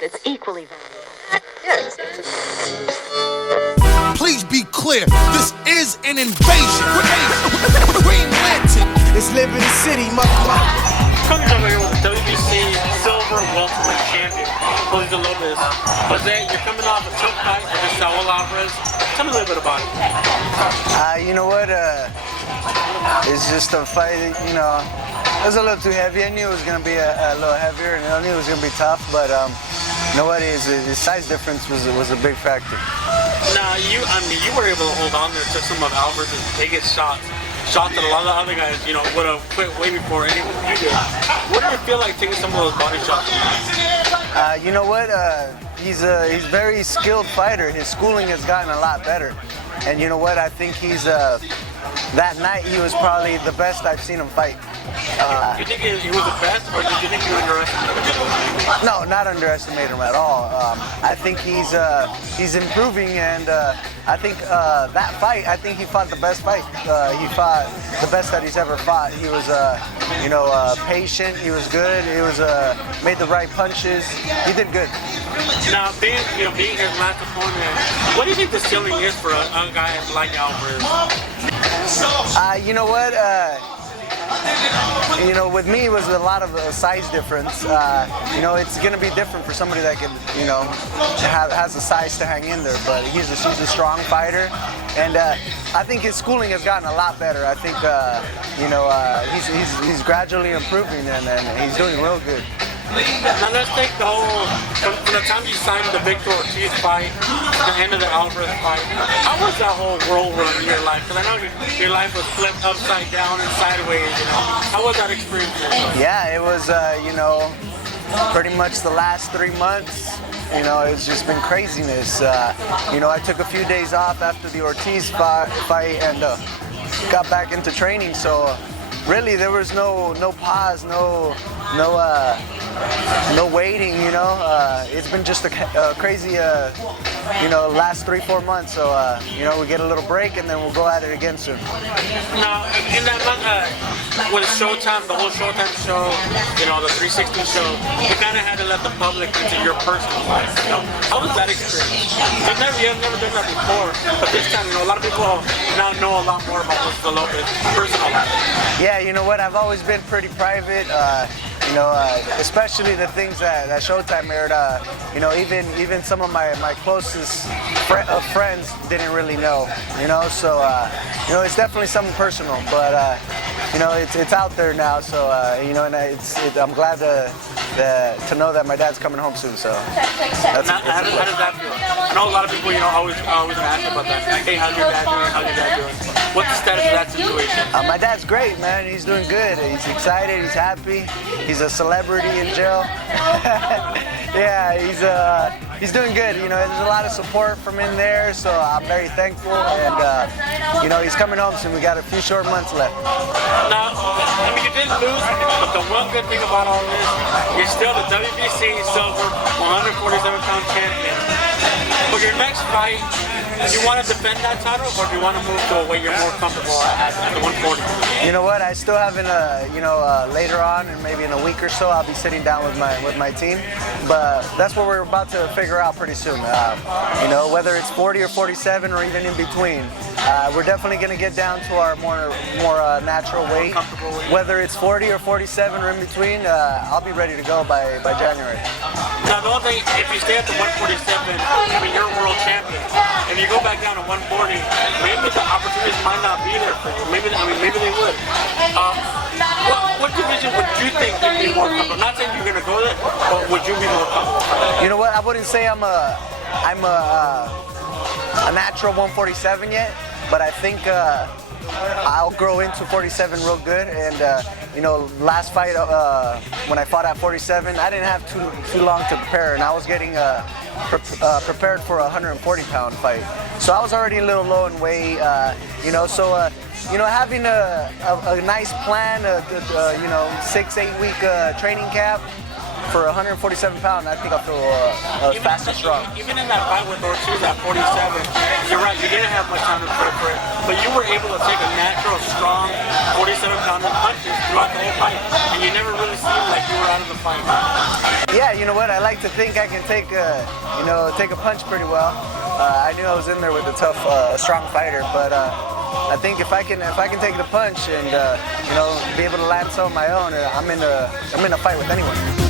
That's equally valuable. Yes. Please be clear, this is an invasion. Green Lantern is living the city, motherfucker. Coming over here with the WBC Silver Welterweight Champion, Josesito Lopez. Jose, you're coming off a tough fight against Saul Alvarez. Tell me a little bit about it. You know what? It's just a fight, you know, it was a little too heavy. I knew it was going to be a little heavier, and I knew it was going to be tough, but you know what? His size difference was a big factor. Now, you were able to hold on there to some of Alvarez's biggest shots. Shots that a lot of the other guys, you know, would have quit way before anyone you did. What do you feel like taking some of those body shots? You know what? He's a very skilled fighter. His schooling has gotten a lot better, and you know what? I think he's that night he was probably the best I've seen him fight. You think he was the best, or did you think you underestimated him? No, not underestimate him at all. I think he's improving, and I think that fight, I think he fought the best fight. He fought the best that he's ever fought. He was, you know, patient. He was good. He was made the right punches. He did good. Now, being his last opponent, what do you think the ceiling is for a guy like Alvarez? You know what? You know, with me, it was a lot of size difference. You know, it's going to be different for somebody that can, you know, has the size to hang in there. But he's a strong fighter, and I think his schooling has gotten a lot better. I think, you know, he's gradually improving, and he's doing real good. Now let's take the whole, from the time you signed the Victor Ortiz fight, the end of the Alvarez fight, how was that whole whirlwind in your life? Because I know your life was flipped upside down and sideways, you know. How was that experience for you? Yeah, it was, you know, pretty much the last 3 months. You know, it's just been craziness. You know, I took a few days off after the Ortiz fight and got back into training, so really there was no pause, no waiting, you know. It's been just a crazy, you know, last 3-4 months. So, you know, we get a little break and then we'll go at it again soon. Now, in that month, with Showtime, the whole Showtime show, you know, the 360 show, you kind of had to let the public into your personal life. You know, how was that experience? You have never done that before, but this time, you know, a lot of people now know a lot more about Josesito Lopez personal life. Yeah, you know what? I've always been pretty private. You know, especially the things that Showtime aired. You know, even some of my closest friends didn't really know. You know, so you know, it's definitely something personal. But you know, it's out there now. So you know, and I'm glad to know that my dad's coming home soon. So that's how does that feel? I know a lot of people, you know, always ask about that. Hey, how's your dad doing? How's your dad doing? What's the status of that situation? My dad's great, man. He's doing good. He's excited. He's happy. He's a celebrity in jail. Yeah, he's doing good. You know, there's a lot of support from in there, so I'm very thankful. And you know, he's coming home soon. We got a few short months left. Now, I mean, you didn't lose, but the one good thing about all this, you're still the WBC Silver 147-pound champion. For your next fight, do you want to defend that title, or do you want to move to a weight you're more comfortable at the 140? You know what? I still haven't. You know, later on, and maybe in a week or so, I'll be sitting down with my team. But that's what we're about to figure out pretty soon. You know, whether it's 40 or 47 or even in between, we're definitely going to get down to our more natural weight. Whether it's 40 or 47 or in between, I'll be ready to go by January. Now, the only thing, if you stay at the 147, I mean, you're a world champion. If you go back down to 140, maybe the opportunities might not be there for you. Maybe they would. What division would you think you'd be more comfortable? Not saying you're going to go there, but would you be more comfortable? You know what? I wouldn't say I'm a natural 147 yet, but I think I'll grow into 47 real good. And you know, last fight when I fought at 47, I didn't have too long to prepare, and I was getting prepared for a 140-pound fight. So I was already a little low in weight. You know, so you know, having a nice plan, you know, 6-8 week training camp for 147 pounds, I think I feel fast and strong. Even in that fight with Ortiz at 47, you're right, you didn't have much time to prepare for it, but you were able to take a natural, strong 47-pounder punches throughout the whole fight, and you never really seemed like you were out of the fight. Yeah, you know what? I like to think I can take a punch pretty well. I knew I was in there with a tough, strong fighter, but I think if I can take the punch and be able to land some of my own, I'm in a fight with anyone.